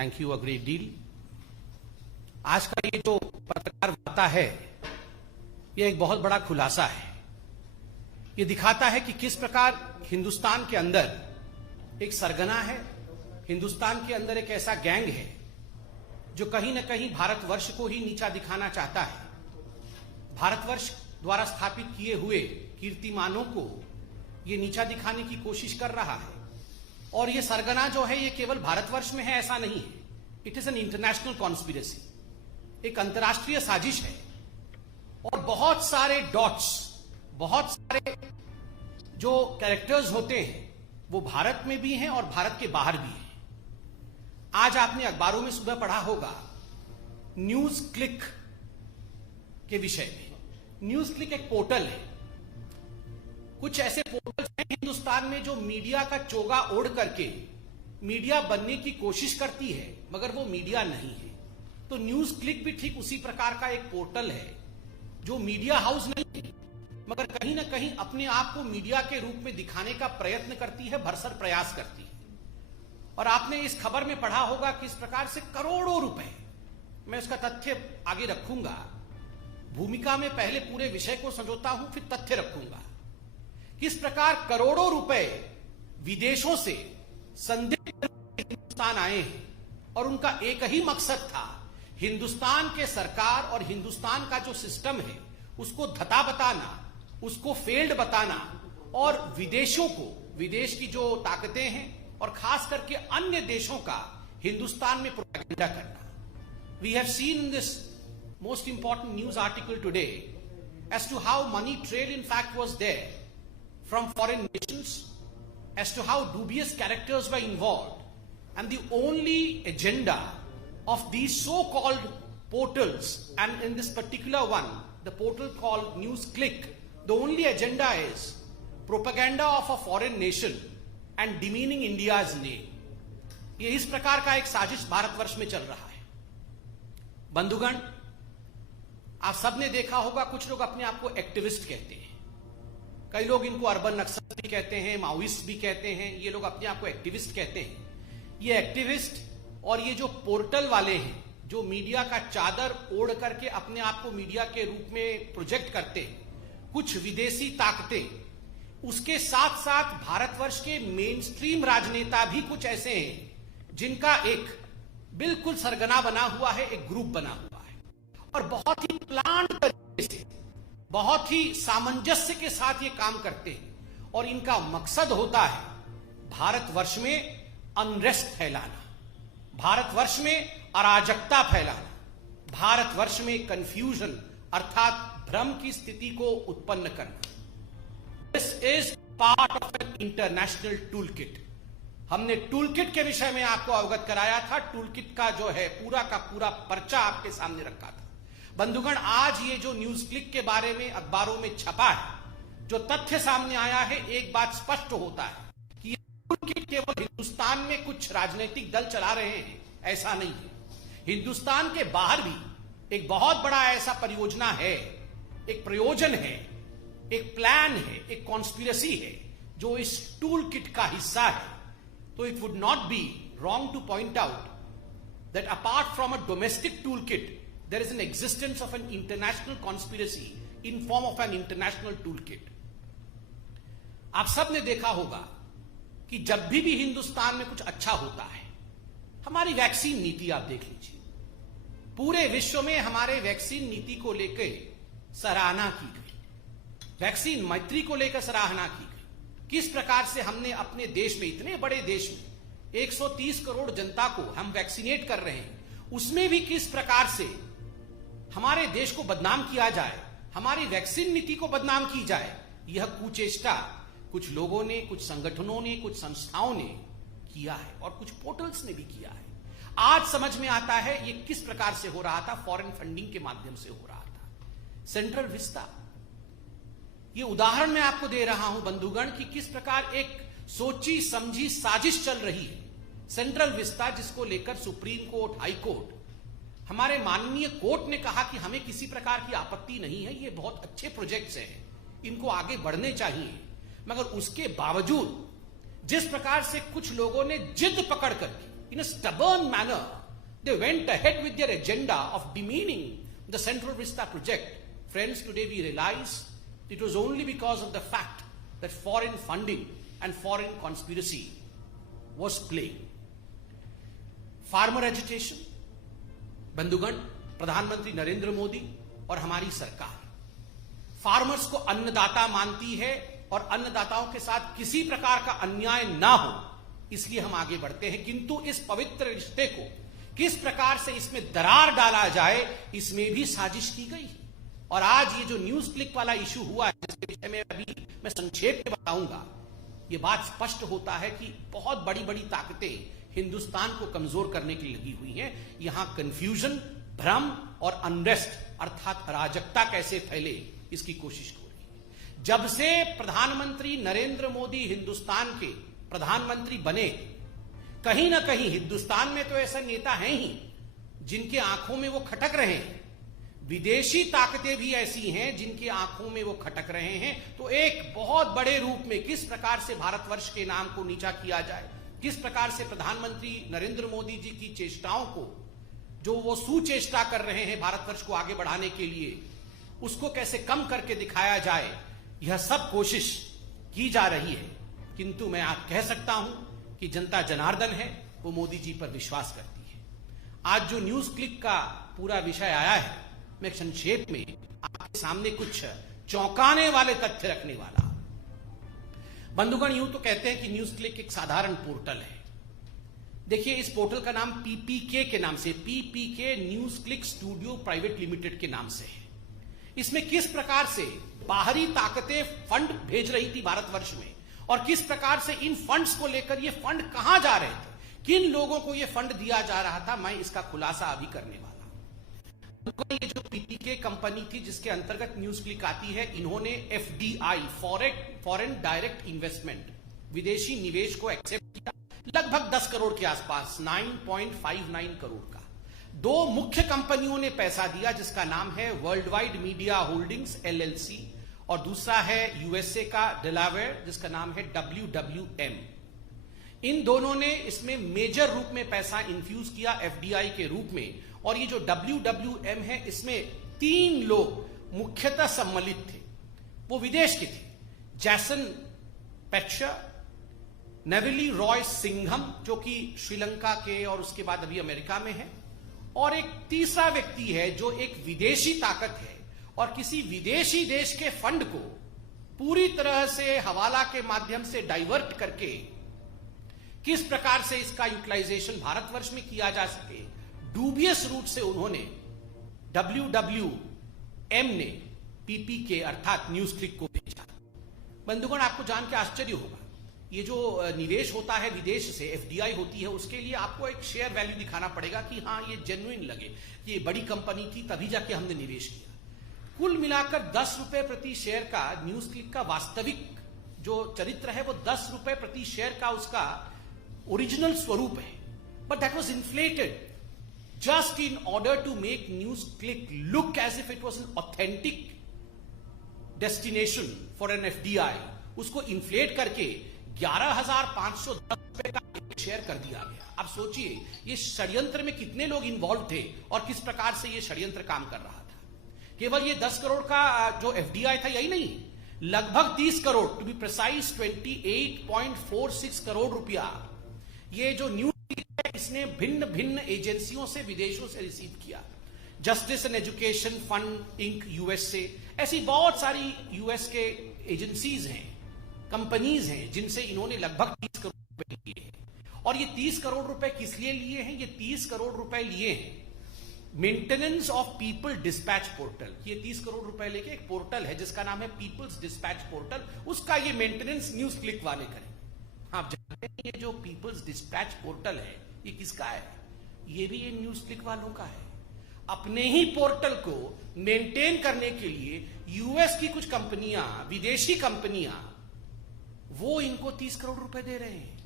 Thank you a great deal. आज का ये जो पत्रकार वार्ता है, ये एक बहुत बड़ा खुलासा है। ये दिखाता है कि किस प्रकार हिंदुस्तान के अंदर एक सरगना है, हिंदुस्तान के अंदर एक ऐसा गैंग है जो कहीं ना कहीं भारतवर्ष को ही नीचा दिखाना चाहता है। भारतवर्ष द्वारा स्थापित किए हुए कीर्तिमानों को ये नीचा दिखाने की कोशिश कर रहा है। और ये सरगना जो है, ये केवल भारतवर्ष में है ऐसा नहीं है। It is an international conspiracy, एक अंतर्राष्ट्रीय साजिश है। और बहुत सारे डॉट्स, बहुत सारे जो कैरेक्टर्स होते हैं वो भारत में भी हैं और भारत के बाहर भी हैं। आज आपने अखबारों में सुबह पढ़ा होगा न्यूज क्लिक के विषय में। न्यूज क्लिक एक पोर्टल है। कुछ ऐसे पोर्टल्स हैं हिंदुस्तान में जो मीडिया का चोगा ओढ़ करके मीडिया बनने की कोशिश करती है, मगर वो मीडिया नहीं है। तो न्यूज क्लिक भी ठीक उसी प्रकार का एक पोर्टल है जो मीडिया हाउस नहीं है, मगर कहीं ना कहीं अपने आप को मीडिया के रूप में दिखाने का प्रयत्न करती है, भरसक प्रयास करती है। और आपने इस खबर में पढ़ा होगा किस प्रकार से करोड़ों रुपए, मैं उसका तथ्य आगे रखूंगा, भूमिका में पहले पूरे विषय को समझौता हूं फिर तथ्य रखूंगा। किस प्रकार करोड़ों रुपए विदेशों से संदिग्ध हिंदुस्तान आए हैं और उनका एक ही मकसद था, हिंदुस्तान के सरकार और हिंदुस्तान का जो सिस्टम है उसको धता बताना, उसको फेल्ड बताना और विदेशों को, विदेश की जो ताकतें हैं और खास करके अन्य देशों का हिंदुस्तान में प्रोपेगेंडा करना। We have seen this most important news article today as to how money trail in fact was there from foreign nations, as to how dubious characters were involved, and the only agenda of these so-called portals, and in this particular one, the portal called NewsClick, the only agenda is propaganda of a foreign nation and demeaning India's name. ये इस प्रकार का एक साजिश भारतवर्ष में चल रहा है। बंधुगण, आप सबने देखा होगा कुछ लोग अपने आप को एक्टिविस्ट कहते हैं, कई लोग इनको अर्बन नक्सल भी कहते हैं, माओइस्ट भी कहते हैं, ये लोग अपने आप को एक्टिविस्ट कहते हैं। ये एक्टिविस्ट और ये जो पोर्टल वाले हैं जो मीडिया का चादर ओढ़ करके अपने आप को मीडिया के रूप में प्रोजेक्ट करते हैं, कुछ विदेशी ताकतें, उसके साथ साथ भारतवर्ष के मेन स्ट्रीम राजनेता भी कुछ ऐसे हैं जिनका एक बिल्कुल सरगना बना हुआ है, एक ग्रुप बना हुआ है और बहुत ही प्लान्ड तरीके से, बहुत ही सामंजस्य के साथ ये काम करते हैं। और इनका मकसद होता है भारतवर्ष में अनरेस्ट फैलाना, भारतवर्ष में अराजकता फैलाना, भारतवर्ष में कंफ्यूजन अर्थात भ्रम की स्थिति को उत्पन्न करना। This is part of an international tool kit. हमने टूल किट के विषय में आपको अवगत कराया था। टूल किट का जो है पूरा का पूरा पर्चा आपके सामने रखा था। बंधुगण, आज ये जो न्यूज क्लिक के बारे में अखबारों में छपा है, जो तथ्य सामने आया है, एक बात स्पष्ट होता है कि ये केवल हिंदुस्तान में कुछ राजनीतिक दल चला रहे हैं, ऐसा नहीं है। हिंदुस्तान के बाहर भी एक बहुत बड़ा ऐसा परियोजना है, एक प्रयोजन है, एक प्लान है, एक कॉन्स्पिरेसी है जो इस टूल किट का हिस्सा है। तो it would not be wrong two point out that apart from a domestic tool kit, there is an existence of an international conspiracy in form of an international toolkit. आप सब ने देखा होगा कि जब भी हिंदुस्तान में कुछ अच्छा होता है, हमारी वैक्सीन नीति आप देख लीजिए, पूरे विश्व में हमारे वैक्सीन नीति को लेकर सराहना की गई, वैक्सीन मैत्री को लेकर सराहना की गई। किस प्रकार से हमने अपने देश में, इतने बड़े देश में 130 करोड़ जनता को हम वैक्सीनेट कर रहे हैं, उसमें भी किस प्रकार से हमारे देश को बदनाम किया जाए, हमारी वैक्सीन नीति को बदनाम की जाए, यह कुचेष्टा कुछ लोगों ने, कुछ संगठनों ने, कुछ संस्थाओं ने किया है और कुछ पोर्टल्स ने भी किया है। आज समझ में आता है ये किस प्रकार से हो रहा था, फॉरेन फंडिंग के माध्यम से हो रहा था। सेंट्रल विस्टा, ये उदाहरण मैं आपको दे रहा हूं बंधुगण कि किस प्रकार एक सोची समझी साजिश चल रही है। सेंट्रल विस्टा, जिसको लेकर सुप्रीम कोर्ट, हाई कोर्ट, हमारे माननीय कोर्ट ने कहा कि हमें किसी प्रकार की आपत्ति नहीं है, ये बहुत अच्छे प्रोजेक्ट्स हैं, इनको आगे बढ़ने चाहिए, मगर उसके बावजूद जिस प्रकार से कुछ लोगों ने जिद पकड़ करके in a stubborn manner, they went ahead with their agenda of demeaning the Central Vista project. Friends, today we realize it was only because of the fact that foreign funding and foreign conspiracy was playing. Farmer agitation, बंधुगण, प्रधानमंत्री नरेंद्र मोदी और हमारी सरकार farmers को अन्नदाता मानती है और अन्नदाताओं के साथ किसी प्रकार का अन्याय ना हो, इसलिए हम आगे बढ़ते हैं। किंतु इस पवित्र रिश्ते को किस प्रकार से इसमें दरार डाला जाए, इसमें भी साजिश की गई। और आज ये जो न्यूज क्लिक वाला इशू हुआ है, जिसके विषय में अभी मैं संक्षेप में बताऊंगा, ये बात स्पष्ट होता है कि बहुत बड़ी बड़ी ताकतें हिंदुस्तान को कमजोर करने के लिए लगी हुई हैं। यहां कंफ्यूजन, भ्रम और अनरेस्ट अर्थात अराजकता कैसे फैले, इसकी कोशिश हो रही है। जब से प्रधानमंत्री नरेंद्र मोदी हिंदुस्तान के प्रधानमंत्री बने, कहीं ना कहीं हिंदुस्तान में तो ऐसा नेता हैं ही जिनके आंखों में वो खटक रहे हैं, विदेशी ताकतें भी ऐसी हैं जिनकी आंखों में वो खटक रहे हैं। तो एक बहुत बड़े रूप में किस प्रकार से भारतवर्ष के नाम को नीचा किया जाए, किस प्रकार से प्रधानमंत्री नरेंद्र मोदी जी की चेष्टाओं को, जो वो सुचेष्टा कर रहे हैं भारतवर्ष को आगे बढ़ाने के लिए, उसको कैसे कम करके दिखाया जाए, यह सब कोशिश की जा रही है। किंतु मैं आप कह सकता हूं कि जनता जनार्दन है, वो मोदी जी पर विश्वास करती है। आज जो न्यूज क्लिक का पूरा विषय आया है, मैं संक्षेप में आपके सामने कुछ चौंकाने वाले तथ्य रखने वाला। बंधुगण, यूं तो कहते हैं कि न्यूज क्लिक एक साधारण पोर्टल है। देखिए, इस पोर्टल का नाम पीपीके के नाम से, PPK news click studio private limited के नाम से है। इसमें किस प्रकार से बाहरी ताकतें फंड भेज रही थी भारतवर्ष में, और किस प्रकार से इन फंड्स को लेकर ये फंड कहां जा रहे थे, किन लोगों को ये फंड दिया जा रहा था, मैं इसका खुलासा अभी करने वाला। ये जो पीपीके कंपनी थी जिसके अंतर्गत न्यूज क्लिक आती है, इन्होंने एफडीआई, फॉरेन डायरेक्ट इन्वेस्टमेंट, विदेशी निवेश को एक्सेप्ट किया, लगभग 10 करोड़ के आसपास, 9.59 करोड़ का। दो मुख्य कंपनियों ने पैसा दिया, जिसका नाम है world wide media holdings LLC, और दूसरा है यूएसए का डेलावेयर, जिसका नाम है WWM। इन दोनों ने इसमें मेजर रूप में पैसा इन्फ्यूज किया एफडीआई के रूप में। और ये जो WWM है, इसमें 3 लोग मुख्यतः सम्मिलित थे, वो विदेश के थे। जैसन पेट्शर, नेविली रॉय सिंघम, जो कि श्रीलंका के और उसके बाद अभी अमेरिका में है, और एक तीसरा व्यक्ति है जो एक विदेशी ताकत है और किसी विदेशी देश के फंड को पूरी तरह से हवाला के माध्यम से डाइवर्ट करके किस प्रकार से इसका यूटिलाइजेशन भारतवर्ष में किया जा सके, डूबियस रूट से उन्होंने WWM ने पीपीके अर्थात न्यूज क्लिक को भेजा। बंधुगण, आपको जान के आश्चर्य होगा, ये जो निवेश होता है विदेश से, एफडीआई होती है, उसके लिए आपको एक शेयर वैल्यू दिखाना पड़ेगा कि हाँ ये जेन्युइन लगे, ये बड़ी कंपनी थी, तभी जाके हमने निवेश किया। कुल मिलाकर 10 रुपए प्रति शेयर का न्यूज क्लिक का वास्तविक जो चरित्र है, वो 10 रुपए प्रति शेयर का उसका ओरिजिनल स्वरूप है। But that was inflated just in order to make news click look as if it was an authentic destination for an FDI, उसको इन्फ्लेट करके 11,510 रुपए का एक शेयर कर दिया गया। अब सोचिए ये षड्यंत्र में कितने लोग इन्वॉल्व थे और किस प्रकार से ये षड्यंत्र काम कर रहा था। केवल ये 10 करोड़ का जो एफडीआई था यही नहीं, लगभग 30 crore, to be precise 28.46 crore रुपया ये जो न्यूज इसने भिन्न भिन्न एजेंसियों से, विदेशों से रिसीव किया। Justice and education fund inc USA, ऐसी बहुत सारी यूएस के एजेंसीज हैं, कंपनीज हैं, जिनसे इन्होंने लगभग 30 करोड़ रुपए लिए हैं। और ये 30 करोड़ रुपए किस लिए लिए हैं? ये 30 करोड़ रुपए लिए हैं maintenance of people dispatch portal. ये 30 करोड़ रुपए लेके एक पोर्टल है जिसका नाम है पीपल्स डिस्पैच पोर्टल, उसका ये मेंटेनेंस न्यूज क्लिक वाले करें। आप जानते हैं ये जो पीपल्स डिस्पैच पोर्टल है, ये किसका है? ये भी ये न्यूज क्लिक वालों का है। अपने ही पोर्टल को मेंटेन करने के लिए यूएस की कुछ कंपनियां, विदेशी कंपनियां, वो इनको 30 करोड़ रुपए दे रहे हैं।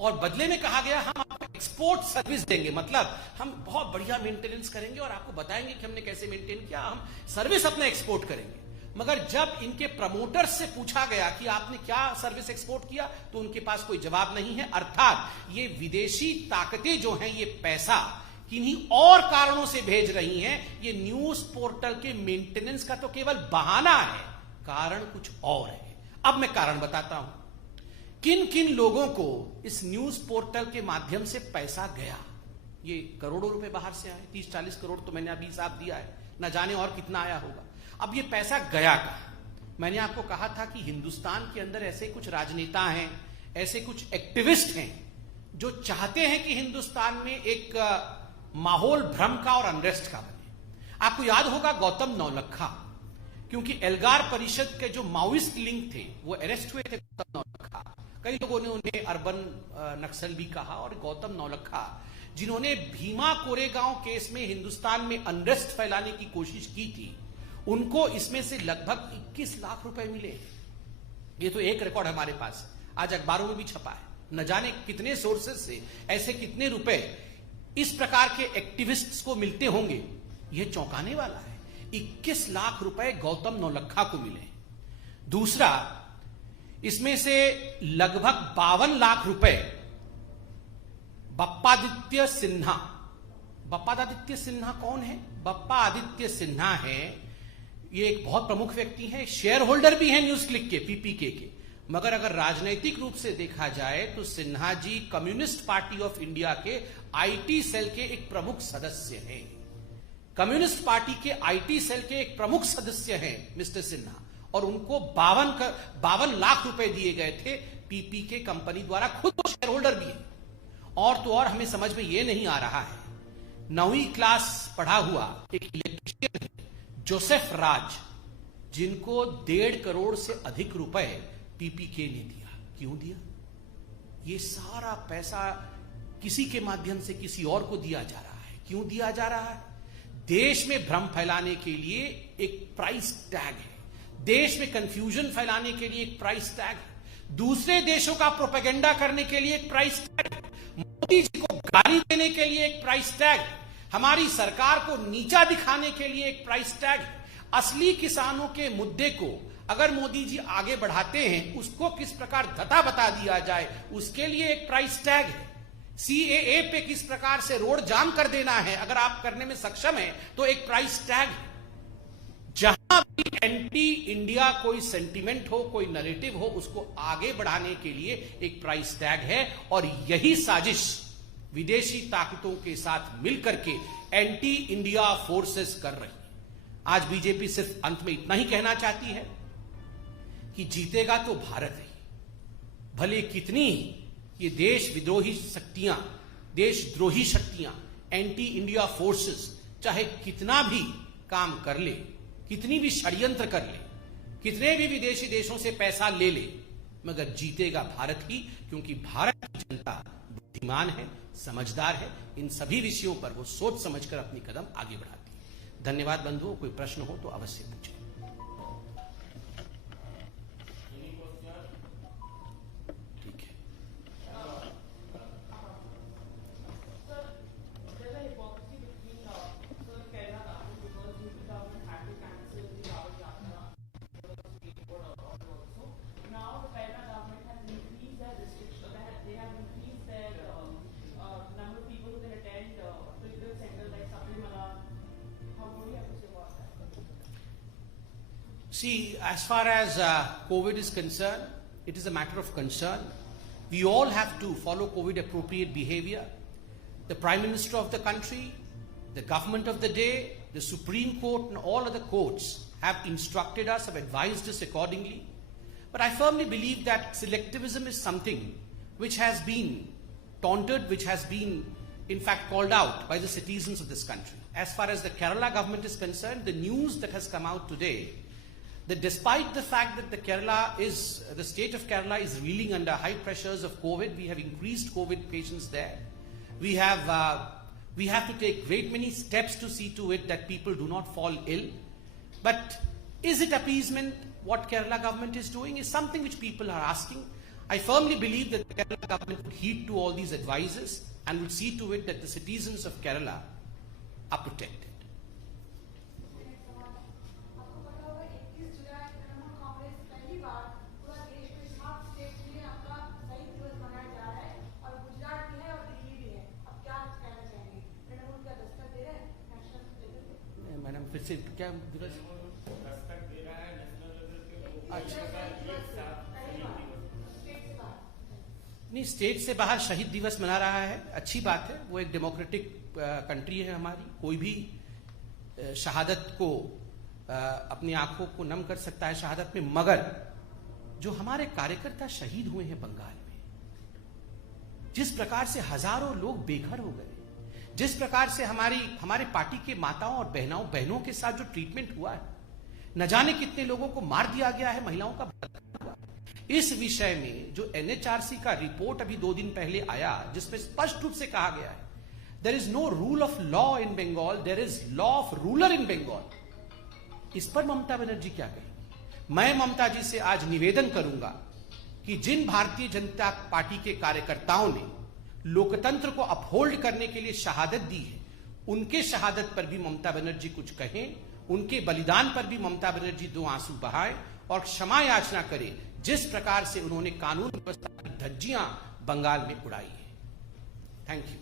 और बदले में कहा गया हम आपको एक्सपोर्ट सर्विस देंगे, मतलब हम बहुत बढ़िया मेंटेनेंस करेंगे और आपको बताएंगे कि हमने कैसे मेंटेन किया, हम सर्विस अपना एक्सपोर्ट करेंगे। मगर जब इनके प्रमोटर्स से पूछा गया कि आपने क्या सर्विस एक्सपोर्ट किया, तो उनके पास कोई जवाब नहीं है। अर्थात ये विदेशी ताकतें जो हैं, ये पैसा किन्हीं और कारणों से भेज रही हैं। ये न्यूज पोर्टल के मेंटेनेंस का तो केवल बहाना है, कारण कुछ और है। अब मैं कारण बताता हूं, किन किन लोगों को इस न्यूज पोर्टल के माध्यम से पैसा गया। ये करोड़ों रुपए बाहर से आए, 30-40 करोड़ तो मैंने अभी हिसाब दिया है, न जाने और कितना आया होगा। अब ये पैसा गया कहां? मैंने आपको कहा था कि हिंदुस्तान के अंदर ऐसे कुछ राजनेता हैं, ऐसे कुछ एक्टिविस्ट हैं जो चाहते हैं कि हिंदुस्तान में एक माहौल भ्रम का और अनरेस्ट का बने। आपको याद होगा गौतम नौलखा, क्योंकि एल्गार परिषद के जो माओइस्ट लिंक थे वो अरेस्ट हुए थे। गौतम नौलखा, कई लोगों ने उन्हें अर्बन नक्सल भी कहा, और गौतम नौलखा जिन्होंने भीमा कोरेगांव केस में हिंदुस्तान में अनरेस्ट फैलाने की कोशिश की थी, उनको इसमें से लगभग 21 लाख रुपए मिले। ये तो एक रिकॉर्ड हमारे पास है, आज अखबारों में भी छपा है। न जाने कितने सोर्सेस से ऐसे कितने रुपए इस प्रकार के एक्टिविस्ट्स को मिलते होंगे। यह चौंकाने वाला है, 21 लाख रुपए गौतम नौलखा को मिले। दूसरा, इसमें से लगभग 52 लाख रुपए बप्पादित्य सिन्हा। बप्पादित्य सिन्हा कौन है? बप्पा आदित्य सिन्हा है, ये एक बहुत प्रमुख व्यक्ति हैं, शेयर होल्डर भी हैं न्यूज क्लिक के, पीपीके के। मगर अगर राजनीतिक रूप से देखा जाए तो Sinha ji communist party of India के आईटी सेल के एक प्रमुख सदस्य हैं। कम्युनिस्ट पार्टी के आईटी सेल के एक प्रमुख सदस्य हैं मिस्टर सिन्हा, और उनको 52 लाख रुपए दिए गए थे पीपीके कंपनी द्वारा। खुद वो शेयर होल्डर भी है। और तो और हमें समझ में यह नहीं आ रहा है, 9वीं क्लास पढ़ा हुआ एक इलेक्ट्रीशियन है जोसेफ राज, जिनको 1.5 करोड़ से अधिक रुपए पीपीके ने दिया। क्यों दिया? ये सारा पैसा किसी के माध्यम से किसी और को दिया जा रहा है। क्यों दिया जा रहा है? देश में भ्रम फैलाने के लिए एक प्राइस टैग है, देश में कंफ्यूजन फैलाने के लिए एक प्राइस टैग है, दूसरे देशों का प्रोपेगेंडा करने के लिए एक प्राइस टैग है, मोदी जी को गाली देने के लिए एक प्राइस टैग है, हमारी सरकार को नीचा दिखाने के लिए एक प्राइस टैग है। असली किसानों के मुद्दे को अगर मोदी जी आगे बढ़ाते हैं, उसको किस प्रकार धता बता दिया जाए, उसके लिए एक प्राइस टैग है। सीएए पे किस प्रकार से रोड जाम कर देना है, अगर आप करने में सक्षम हैं तो एक प्राइस टैग है। जहां भी एंटी इंडिया कोई सेंटिमेंट हो, कोई नैरेटिव हो, उसको आगे बढ़ाने के लिए एक प्राइस टैग है। और यही साजिश विदेशी ताकतों के साथ मिलकर के एंटी इंडिया फोर्सेस कर रही है। आज बीजेपी सिर्फ अंत में इतना ही कहना चाहती है कि जीतेगा तो भारत है, भले कितनी ये देश विद्रोही शक्तियां, देशद्रोही शक्तियां, एंटी इंडिया फोर्सेस चाहे कितना भी काम कर ले, कितनी भी षड्यंत्र कर ले, कितने भी विदेशी देशों से पैसा ले ले, मगर जीतेगा भारत ही, क्योंकि भारत की जनता बुद्धिमान है, समझदार है। इन सभी विषयों पर वो सोच समझकर अपनी कदम आगे बढ़ाती है। धन्यवाद बंधुओं, कोई प्रश्न हो तो अवश्य पूछें। See, as far as COVID is concerned, it is a matter of concern. We all have to follow COVID appropriate behavior. The Prime Minister of the country, the government of the day, the Supreme Court and all other courts have instructed us, have advised us accordingly. But I firmly believe that selectivism is something which has been taunted, which has been in fact called out by the citizens of this country. As far as the Kerala government is concerned, the news that has come out today, that despite the fact that the state of Kerala is reeling under high pressures of COVID, we have increased COVID patients there. We have to take great many steps to see to it that people do not fall ill. But is it appeasement? What Kerala government is doing is something which people are asking. I firmly believe that the Kerala government would heed to all these advices and would see to it that the citizens of Kerala are protected. से क्या दिवस? अच्छा, नहीं, state से बाहर शहीद दिवस मना रहा है, अच्छी बात है। वो एक डेमोक्रेटिक कंट्री है हमारी, कोई भी शहादत को अपनी आंखों को नम कर सकता है शहादत में, मगर जो हमारे कार्यकर्ता शहीद हुए हैं बंगाल में, जिस प्रकार से हजारों लोग बेघर हो गए, जिस प्रकार से हमारे पार्टी के माताओं और बहनों के साथ जो ट्रीटमेंट हुआ है, न जाने कितने लोगों को मार दिया गया है, महिलाओं का बलात्कार हुआ। इस विषय में जो एनएचआरसी का रिपोर्ट अभी 2 दिन पहले आया, जिसमें स्पष्ट रूप से कहा गया है there is no rule of law in Bengal, there is law of ruler in Bengal. इस पर ममता बनर्जी क्या कहेंगी? मैं ममता जी से आज निवेदन करूंगा कि जिन भारतीय जनता पार्टी के कार्यकर्ताओं ने लोकतंत्र को अपहोल्ड करने के लिए शहादत दी है, उनके शहादत पर भी ममता बनर्जी कुछ कहें, उनके बलिदान पर भी ममता बनर्जी 2 आंसू बहाएं और क्षमा याचना करें, जिस प्रकार से उन्होंने कानून व्यवस्था की धज्जियां बंगाल में उड़ाई है। Thank you.